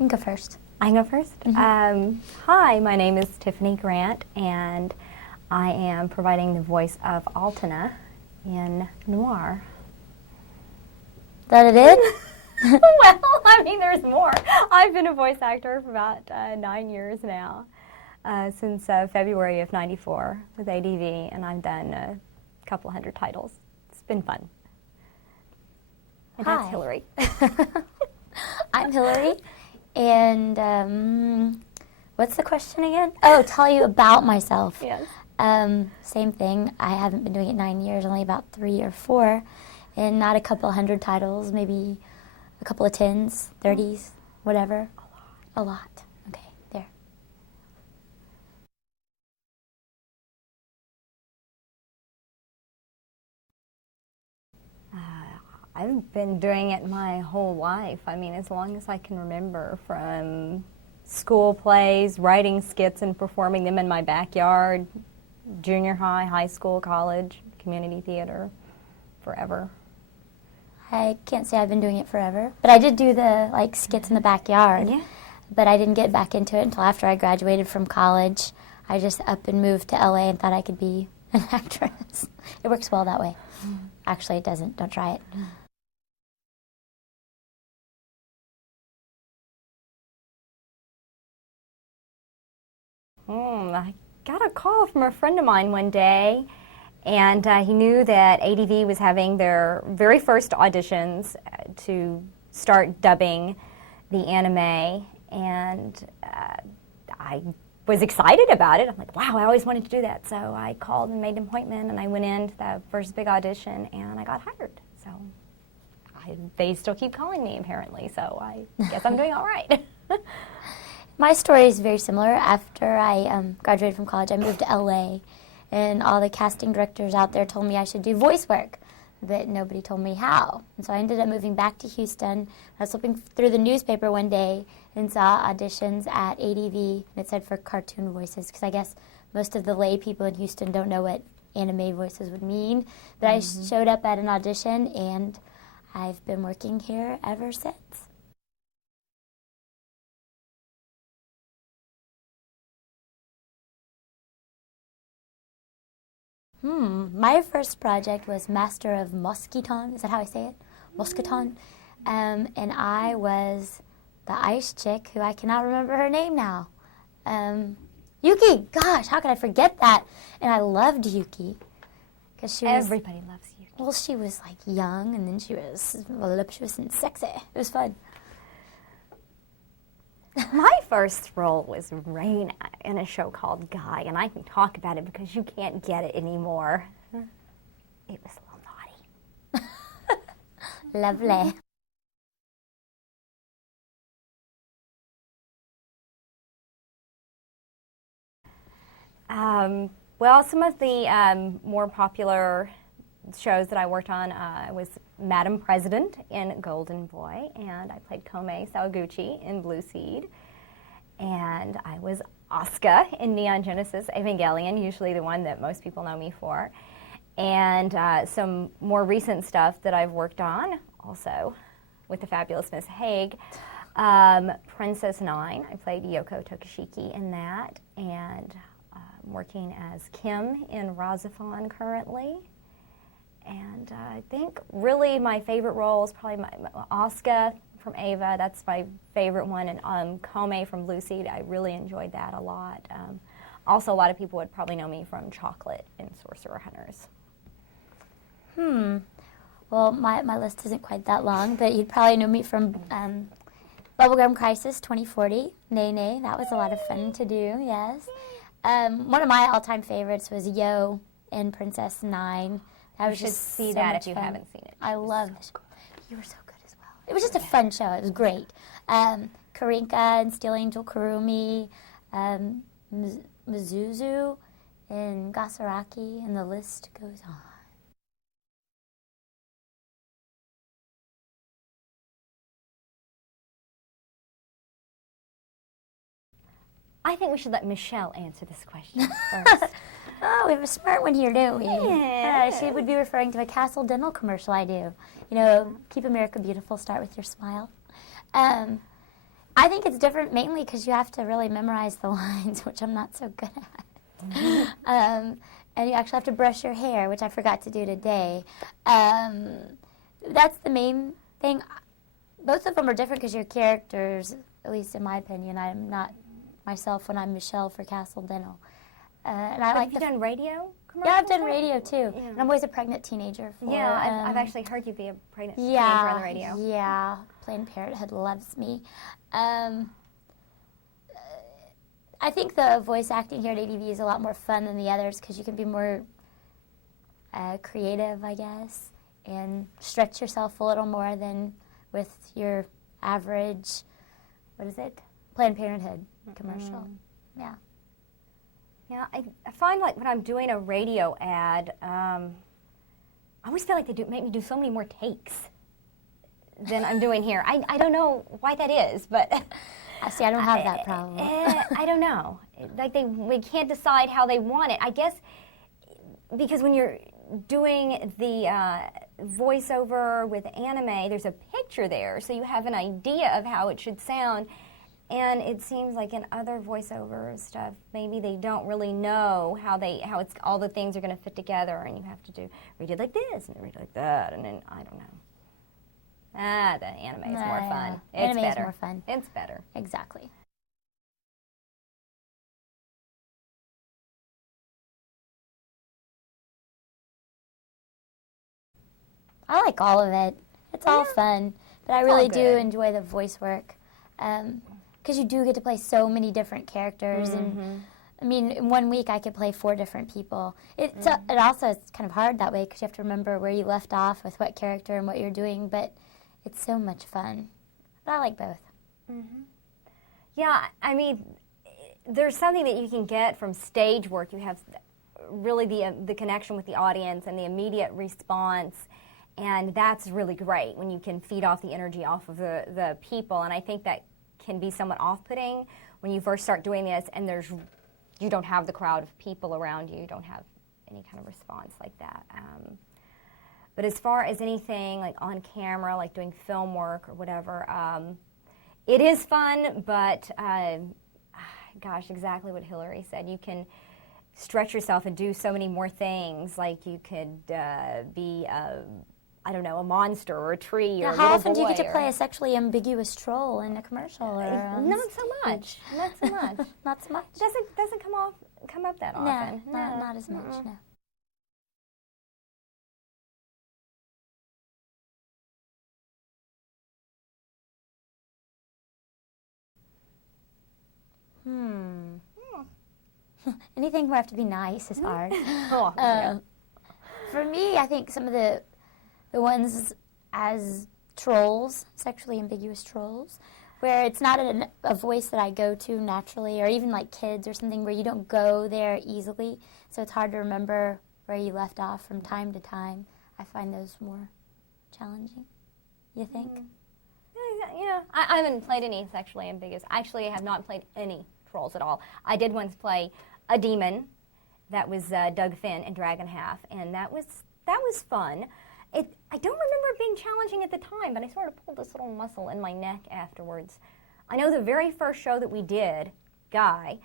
You can go first. I can go first? Hi, my name is Tiffany Grant, and I am providing the voice of Altena in Noir. That it is? Well, I mean, there's more. I've been a voice actor for about 9 years now, since February of '94 with ADV, and I've done a couple hundred titles. It's been fun. And Hi. that's Hillary. I'm Hillary, and what's the question again? Oh, tell you about myself. Yes. Same thing. I haven't been doing it 9 years, only about 3 or 4, and not a couple hundred titles, maybe a couple of 10s, 30s, whatever. A lot. Okay, there. I've been doing it my whole life. I mean, as long as I can remember, from school plays, writing skits and performing them in my backyard, junior high, high school, college, community theater, forever. I can't say I've been doing it forever, but I did do the skits in the backyard. Yeah. But I didn't get back into it until after I graduated from college. I just up and moved to LA and thought I could be an actress. It works well that way. Actually, it doesn't. Don't try it. I got a call from a friend of mine one day, and he knew that ADV was having their very first auditions to start dubbing the anime, and I was excited about it. I'm like, wow, I always wanted to do that. So I called and made an appointment, and I went into the first big audition, and I got hired. So they still keep calling me, apparently, so I guess I'm doing all right. My story is very similar. After I graduated from college, I moved to LA, and all the casting directors out there told me I should do voice work, but nobody told me how. And so I ended up moving back to Houston. I was flipping through the newspaper one day and saw auditions at ADV, and it said for cartoon voices, because I guess most of the lay people in Houston don't know what anime voices would mean. But I showed up at an audition, and I've been working here ever since. My first project was Master of Mosquiton. Is that how I say it? Mosquiton. And I was the ice chick, who I cannot remember her name now. Yuki. Gosh, how could I forget that? And I loved Yuki. Because she was... Everybody loves Yuki. Well, she was young, and then she was voluptuous and sexy. It was fun. My first role was Raina in a show called Guy, and I can talk about it because you can't get it anymore. It was a little naughty. Lovely. Well, some of the more popular shows that I worked on was Madam President in Golden Boy, and I played Kome Sawaguchi in Blue Seed, and I was Asuka in Neon Genesis Evangelion, usually the one that most people know me for, and some more recent stuff that I've worked on, also with the fabulous Miss Haig. Princess Nine, I played Yoko Tokishiki in that, and I'm working as Kim in Razafon currently. And I think really my favorite role is probably my Asuka from Ava. That's my favorite one. And Kome from Blue Seed, I really enjoyed that a lot. Also, a lot of people would probably know me from Chocolate in Sorcerer Hunters. Well, my list isn't quite that long, but you'd probably know me from Bubblegum Crisis 2040. Nay Nay, that was a lot of fun to do, yes. One of my all-time favorites was Yo in Princess Nine. You should see that if you haven't seen it. I loved it. You were so good as well. It was just a fun show. It was great. Karinka and Steel Angel Kurumi, Mizuzu and Gasaraki, and the list goes on. I think we should let Michelle answer this question first. Oh, we have a smart one here, don't we? Yeah. She would be referring to a Castle Dental commercial I do. You know, keep America beautiful, start with your smile. I I think it's different mainly because you have to really memorize the lines, which I'm not so good at. And you actually have to brush your hair, which I forgot to do today. That's the main thing. Both of them are different because your characters, at least in my opinion, I'm not myself when I'm Michelle for Castle Dental. And I like have you done radio commercials? Yeah, I've done radio too. Yeah. And I'm always a pregnant teenager. Yeah, I've actually heard you be a pregnant teenager on the radio. Yeah, Planned Parenthood loves me. I think the voice acting here at ADV is a lot more fun than the others because you can be more creative, I guess, and stretch yourself a little more than with your average, what is it, Planned Parenthood commercial. Yeah. Yeah, I find like when I'm doing a radio ad, I always feel like they make me do so many more takes than I'm doing here. I don't know why that is, but See, I don't have that problem. I don't know. Like we can't decide how they want it. I guess because when you're doing the voiceover with anime, there's a picture there, so you have an idea of how it should sound. And it seems like in other voiceover stuff, maybe they don't really know how it's all the things are going to fit together, and you have to read it like this and read it like that, and then I don't know. The anime is more fun. It's anime better. is more fun. It's better. Exactly. I like all of it. It's all fun, but I really do enjoy the voice work. Because you do get to play so many different characters, and I mean, in 1 week I could play 4 different people. It also is kind of hard that way because you have to remember where you left off with what character and what you're doing, but it's so much fun. But I like both. Yeah, I mean, there's something that you can get from stage work. You have really the connection with the audience and the immediate response, and that's really great when you can feed off the energy off of the people, and I think that can be somewhat off-putting when you first start doing this and you don't have the crowd of people around you. You don't have any kind of response like that. But as far as anything like on camera, like doing film work or whatever, it is fun, but gosh, exactly what Hillary said. You can stretch yourself and do so many more things. Like you could be I don't know, a monster or a tree or a little boy. How often do you get to play a sexually ambiguous troll in a commercial? Or not so much. Not so much. Not so much. Doesn't come up that often. No, not as much. No. Anything where I have to be nice is hard. For me, I think some of the ones as trolls, sexually ambiguous trolls, where it's not a voice that I go to naturally, or even like kids or something where you don't go there easily, so it's hard to remember where you left off from time to time. I find those more challenging. You think? Yeah, I haven't played any sexually ambiguous. Actually, I have not played any trolls at all. I did once play a demon. That was Doug Finn in Dragon Half, and that was fun. I don't remember it being challenging at the time, but I sort of pulled this little muscle in my neck afterwards. I know the very first show that we did, Guy,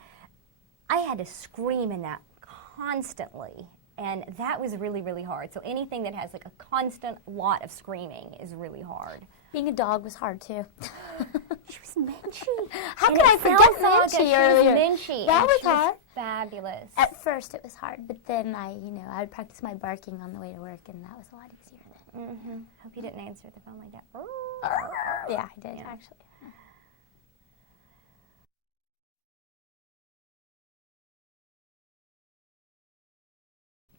I had to scream in that constantly, and that was really, really hard. So anything that has like a constant lot of screaming is really hard. Being a dog was hard too. She was Minchie. How could I forget Minchie earlier? Minchie. That was hard. Fabulous. At first it was hard, but then I would practice my barking on the way to work, and that was a lot easier then. Hope you didn't answer the phone like that. Yeah, I did actually.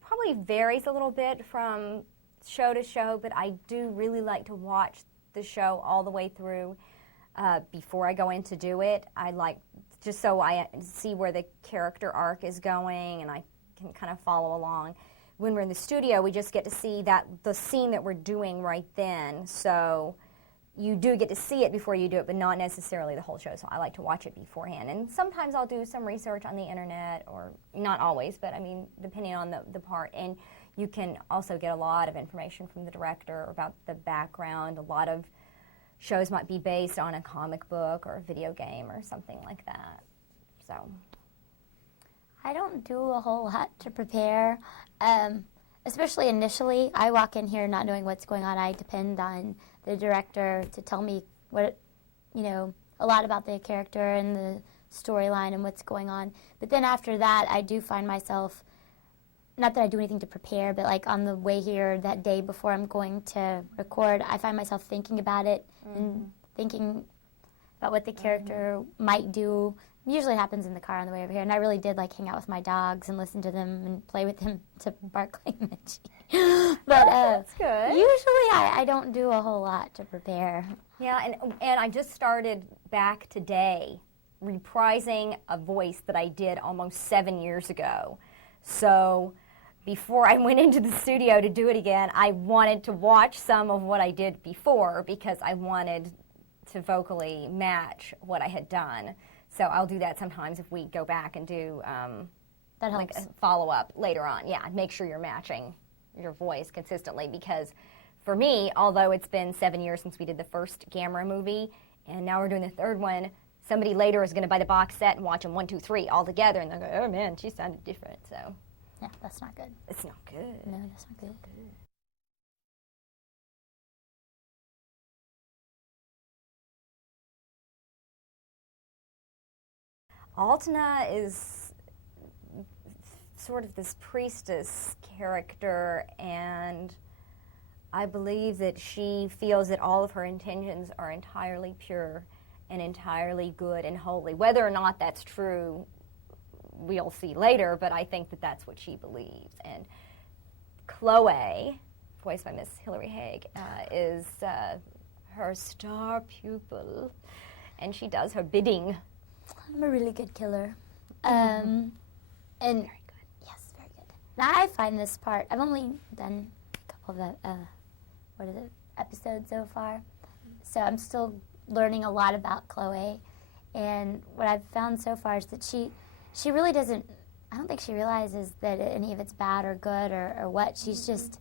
Probably varies a little bit from show to show, but I do really like to watch the show all the way through before I go in to do it. I like just so I see where the character arc is going, and I can kind of follow along. When we're in the studio, we just get to see the scene that we're doing right then. So you do get to see it before you do it, but not necessarily the whole show. So I like to watch it beforehand. And sometimes I'll do some research on the internet, or not always, but I mean, depending on the part. And you can also get a lot of information from the director about the background, a lot of shows might be based on a comic book or a video game or something like that. So I don't do a whole lot to prepare, especially initially. I walk in here not knowing what's going on. I depend on the director to tell me what, a lot about the character and the storyline and what's going on. But then after that, I do find myself, not that I do anything to prepare, but like on the way here that day before I'm going to record, I find myself thinking about it and thinking about what the character might do. It usually happens in the car on the way over here, and I really did like hang out with my dogs and listen to them and play with them to bark like Mitchie. But that's good. Usually I don't do a whole lot to prepare. Yeah, and I just started back today reprising a voice that I did almost 7 years ago. So before I went into the studio to do it again, I wanted to watch some of what I did before because I wanted to vocally match what I had done. So I'll do that sometimes if we go back and do that helps. like a follow-up later on. Yeah, make sure you're matching your voice consistently because for me, although it's been 7 years since we did the first Gamera movie and now we're doing the third one, somebody later is going to buy the box set and watch them 1, 2, 3 all together and they'll go, oh man, she sounded different. So yeah, that's not good. it's not good. No, that's not good. Altena is sort of this priestess character, and I believe that she feels that all of her intentions are entirely pure and entirely good and holy. Whether or not that's true, we'll see later, but I think that that's what she believes. And Chloe, voiced by Miss Hilary Haig, is her star pupil, and she does her bidding. I'm a really good killer. And very good. Yes, very good. Now I find this part, I've only done a couple of episodes so far. So I'm still learning a lot about Chloe. And what I've found so far is that she really doesn't, I don't think she realizes that any of it's bad or good or what. She's just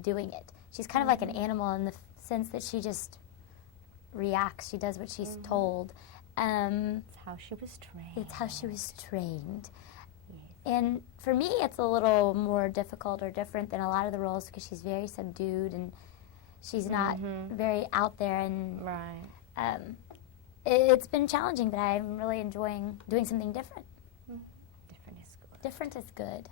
doing it. She's kind of like an animal in the sense that she just reacts. She does what she's told. It's how she was trained. It's how she was trained. Yes. And for me, it's a little more difficult or different than a lot of the roles because she's very subdued and she's not very out there. And right. It's been challenging, but I'm really enjoying doing something different. Different is good. Different is good.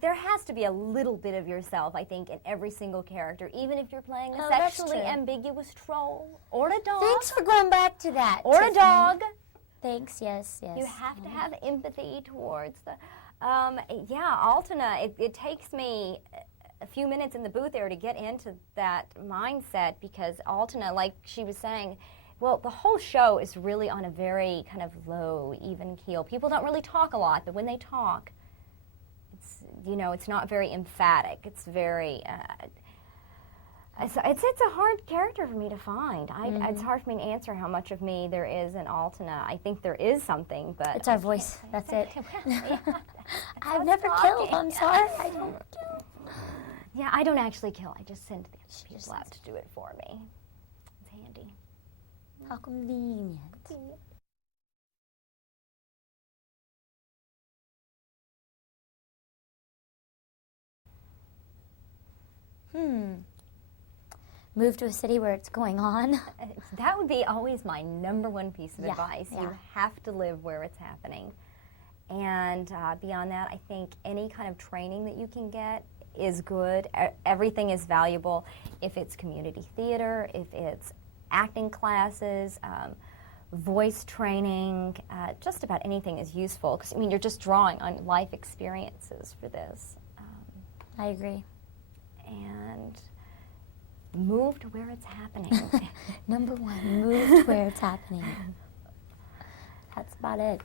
There has to be a little bit of yourself, I think, in every single character, even if you're playing a that's sexually true. ambiguous troll or a dog. Thanks for going back to that. Or Tiffany. a dog. Thanks, yes. You have to have empathy towards the... Altena, it takes me a few minutes in the booth there to get into that mindset because Altena, like she was saying, well, the whole show is really on a very kind of low, even keel. People don't really talk a lot, but when they talk, it's not very emphatic. It's very, it's a hard character for me to find. It's hard for me to answer how much of me there is in Altena. I think there is something, but... It's our voice. That's it. I've us never talking. killed. I'm sorry. I don't kill. Yeah, I don't actually kill. I just send the people out to do it for me. It's handy. How convenient. Move to a city where it's going on. That would be always my #1 piece of advice. Yeah. You have to live where it's happening. And beyond that, I think any kind of training that you can get is good. Everything is valuable. If it's community theater, if it's acting classes, voice training, just about anything is useful. Because, you're just drawing on life experiences for this. I agree. And move to where it's happening. #1, move to where it's happening. That's about it.